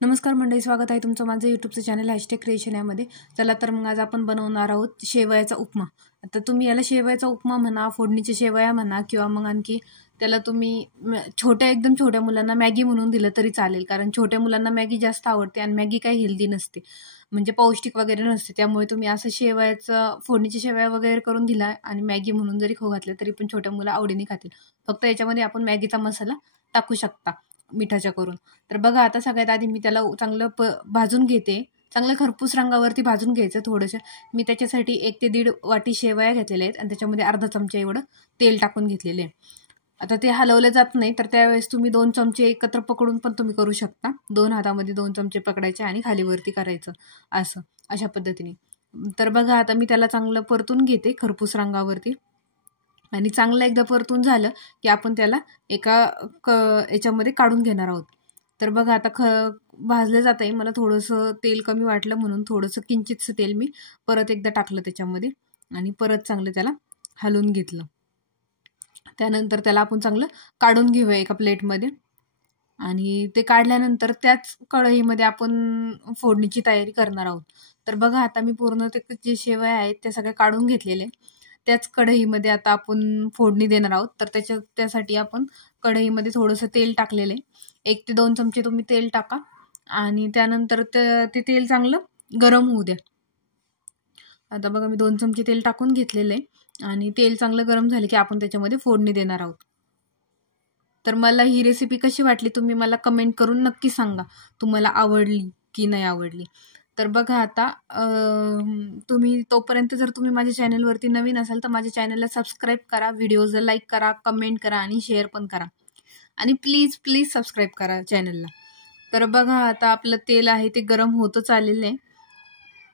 नमस्कार मंडळी, स्वागत आहे तुमचं माझं यूट्यूबचं चॅनल #क्रिएशन यामध्ये. चला तर मग आज आपण बनवणार आहोत शेवयाचा उपमा. आता तुम्ही याला शेवयाचा उपमा म्हणा, फोडणीच्या शेवया म्हणा, किंवा मग आणखी त्याला तुम्ही एकदम छोट्या मुलांना मॅगी म्हणून दिलं तरी चालेल. कारण छोट्या मुलांना मॅगी जास्त आवडते आणि मॅगी काही हेल्दी नसते, म्हणजे पौष्टिक वगैरे नसते. त्यामुळे तुम्ही असं फोडणीच्या शेवया वगैरे करून दिला आणि मॅगी म्हणून जरी खाऊ घातलं तरी पण छोट्या मुलं आवडीने खातील. फक्त याच्यामध्ये आपण मॅगीचा मसाला टाकू शकता मिठाच्या करून. तर बघा, आता सगळ्यात आधी मी त्याला चांगलं भाजून घेते. चांगलं खरपूस रंगावरती भाजून घ्यायचं थोडंसं. मी त्याच्यासाठी 1 ते 1.5 वाटी शेवया घेतलेल्या आहेत आणि त्याच्यामध्ये अर्धा चमचा एवढं तेल टाकून घेतलेले आहे. आता ते हलवलं जात नाही, तर त्यावेळेस तुम्ही 2 चमचे एकत्र पकडून पण तुम्ही करू शकता. 2 हातामध्ये 2 चमचे पकडायचे आणि खालीवरती करायचं अशा पद्धतीने. तर बघा, आता मी त्याला चांगलं परतून घेते खरपूस रंगावरती. आणि चांगलं एकदा परतून झालं की आपण त्याला याच्यामध्ये काढून घेणार आहोत. तर बघा, आता भाजलं जात आहे. मला थोडंसं तेल कमी वाटलं म्हणून थोडंसं किंचितचं तेल मी परत एकदा टाकलं त्याच्यामध्ये आणि परत चांगलं त्याला हलवून घेतलं. त्यानंतर त्याला आपण चांगलं काढून घेऊया एका प्लेटमध्ये. आणि ते काढल्यानंतर त्याच कढईमध्ये आपण फोडणीची तयारी करणार आहोत. तर बघा, आता मी पूर्ण ते जे शेवया आहेत त्या सगळ्या काढून घेतलेले. त्याच कढईमध्ये आता आपण फोडणी देणार आहोत. तर त्यासाठी आपण कढईमध्ये थोडंसं तेल टाकलेलं आहे. 1 ते 2 चमचे तुम्ही तेल टाका आणि त्यानंतर ते तेल चांगलं गरम होऊ द्या. आता बघा, मी 2 चमचे तेल टाकून घेतलेलं आहे आणि तेल चांगलं गरम झालं की आपण त्याच्यामध्ये फोडणी देणार आहोत. तर मला ही रेसिपी कशी वाटली तुम्ही मला कमेंट करून नक्की सांगा, तुम्हाला आवडली की नाही आवडली. तर बघा, आता तुम्ही तोपर्यंत जर तुम्ही माझ्या चॅनलवरती नवीन असाल तर माझ्या चॅनलला सबस्क्राईब करा, व्हिडिओजला लाईक करा, कमेंट करा आणि शेअर पण करा. आणि प्लीज सबस्क्राईब करा चॅनलला. तर बघा, आता आपलं तेल आहे ते गरम होतच आलेलं आहे.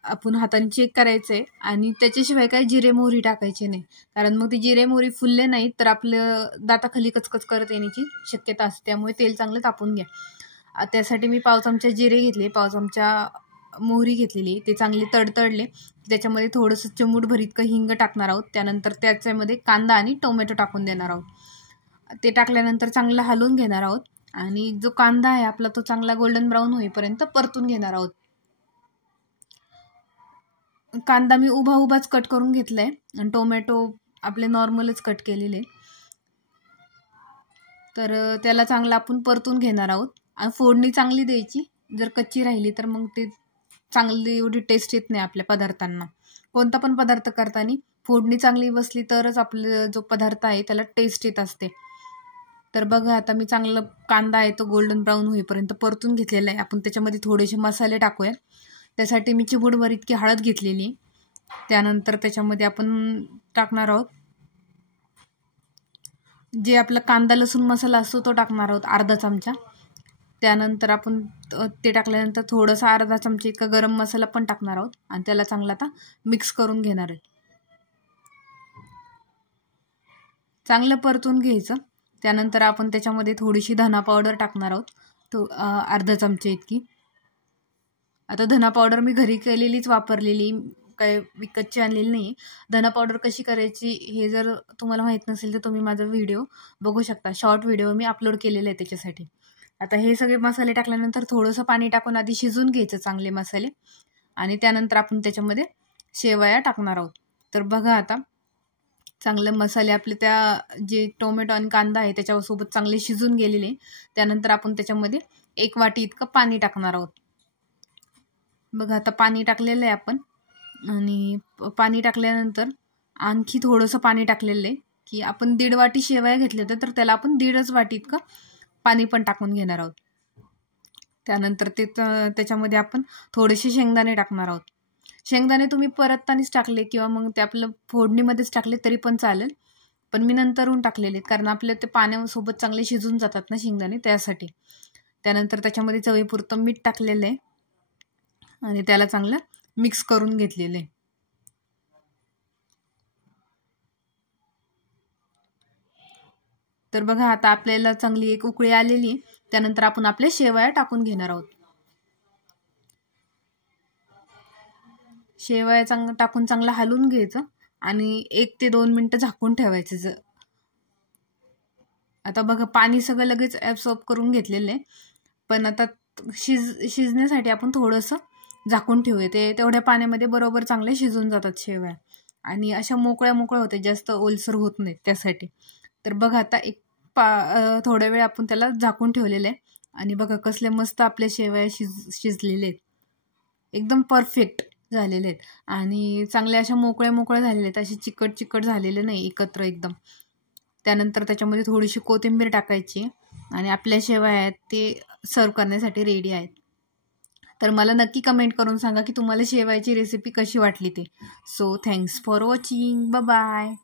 आपण हाताने चेक करायचं आहे आणि त्याच्याशिवाय काय जिरे मोहरी टाकायची नाही. कारण मग ती जिरे मोहरी फुलले नाही तर आपलं दाताखाली कचकच करत येण्याची शक्यता असते. त्यामुळे तेल चांगलं तापून घ्या. त्यासाठी मी 1/2 चमचा जिरे घेतले, 1/2 चमचा मोहरी घेतलेली. ते चांगले तडतडले. त्याच्यामध्ये थोडंसं चिमूटभर इतकं हिंग टाकणार आहोत. त्यानंतर त्याच्यामध्ये कांदा आणि टोमॅटो टाकून देणार आहोत. ते टाकल्यानंतर चांगलं हलवून घेणार आहोत आणि जो कांदा आहे आपला तो चांगला गोल्डन ब्राऊन होईपर्यंत परतून घेणार आहोत. कांदा मी उभाच कट करून घेतलाय आणि टोमॅटो आपले नॉर्मलच कट केलेले. तर त्याला चांगलं आपण परतून घेणार आहोत आणि फोडणी चांगली द्यायची. जर कच्ची राहिली तर मग ते चांगली एवढी टेस्ट येत नाही आपल्या पदार्थांना. कोणता पण पदार्थ करताना फोडणी चांगली बसली तरच आपला जो पदार्थ आहे त्याला टेस्ट येत असते. तर बघा, आता मी चांगलं कांदा आहे तो गोल्डन ब्राऊन होईपर्यंत परतून घेतलेला आहे. आपण त्याच्यामध्ये थोडेसे मसाले टाकूया. त्यासाठी मी चिमूटभर इतकी हळद घेतलेली. त्यानंतर त्याच्यामध्ये आपण टाकणार आहोत जे आपला कांदा लसूण मसाला असतो तो टाकणार आहोत अर्धा चमचा. त्यानंतर आपण ते टाकल्यानंतर थोडंसं अर्धा चमचा इतका गरम मसाला पण टाकणार आहोत आणि त्याला चांगला आता मिक्स करून घेणार आहे. चांगलं परतून घ्यायचं. त्यानंतर आपण त्याच्यामध्ये थोडीशी धना पावडर टाकणार आहोत, अर्धा चमचा इतकी. आता धना पावडर मी घरी केलेलीच वापरलेली, काय विकतची आणलेली नाही. धना पावडर कशी करायची हे जर तुम्हाला माहीत नसेल तर तुम्ही माझा व्हिडिओ बघू शकता. शॉर्ट व्हिडिओ मी अपलोड केलेला आहे त्याच्यासाठी. आता हे सगळे मसाले टाकल्यानंतर थोडंसं पाणी टाकून आधी शिजून घ्यायचं चांगले मसाले आणि त्यानंतर आपण त्याच्यामध्ये शेवया टाकणार आहोत. तर बघा, आता चांगले मसाले आपले जे टोमॅटो आणि कांदा आहे त्याच्यासोबत चांगले शिजून गेलेले. त्यानंतर आपण त्याच्यामध्ये 1 वाटी इतकं पाणी टाकणार आहोत. बघा, आता पाणी टाकलेलं आहे आपण आणि पाणी टाकल्यानंतर आणखी थोडंसं पाणी टाकलेलं आहे की आपण 1.5 वाटी शेवया घेतले होते तर त्याला आपण 1.5 वाटी इतकं पाणी पण टाकून घेणार आहोत. त्यानंतर त्याच्यामध्ये आपण थोडेसे शेंगदाणे टाकणार आहोत. शेंगदाणे तुम्ही परततानाच टाकले किंवा मग ते आपलं फोडणीमध्येच टाकले तरी पण चालेल, पण मी नंतरून टाकलेले आहेत कारण आपल्या ते पाण्यासोबत चांगले शिजून जातात ना शेंगदाणे, त्यासाठी. त्यानंतर त्याच्यामध्ये चवीपुरतं मीठ टाकलेलं आहे आणि त्याला चांगलं मिक्स करून घेतलेलं आहे. तर बघा, आता आपल्याला चांगली एक उकळी आलेली आहे. त्यानंतर आपण आपल्या शेवया टाकून घेणार आहोत. शेवया टाकून चांगलं हलवून घ्यायचं आणि 1 ते 2 मिनिटं झाकून ठेवायचं. आता बघा, पाणी सगळं लगेच ॲब्सॉर्ब करून घेतलेलं आहे, पण आता शिजण्यासाठी आपण थोडंसं झाकून ठेवूया. ते तेवढ्या पाण्यामध्ये बरोबर चांगले शिजून जातात शेवया आणि अशा मोकळ्या मोकळ्या होते, जास्त ओलसर होत नाहीत त्यासाठी. तर बघा आता थोड्या वेळ आपण त्याला झाकून ठेवलेलं आहे आणि बघा कसले मस्त आपल्या शेवया शिजलेले आहेत, एकदम परफेक्ट झालेले आहेत आणि चांगल्या अशा मोकळ्या मोकळ्या झालेल्या आहेत, असे चिकट चिकट झालेले नाही एकत्र एकदम. त्यानंतर त्याच्यामध्ये थोडीशी कोथिंबीर टाकायची आणि आपल्या शेवया आहेत ते सर्व करण्यासाठी रेडी आहेत. तर मला नक्की कमेंट करून सांगा की तुम्हाला शेवयाची रेसिपी कशी वाटली ते. So thanks for watching. Bye bye.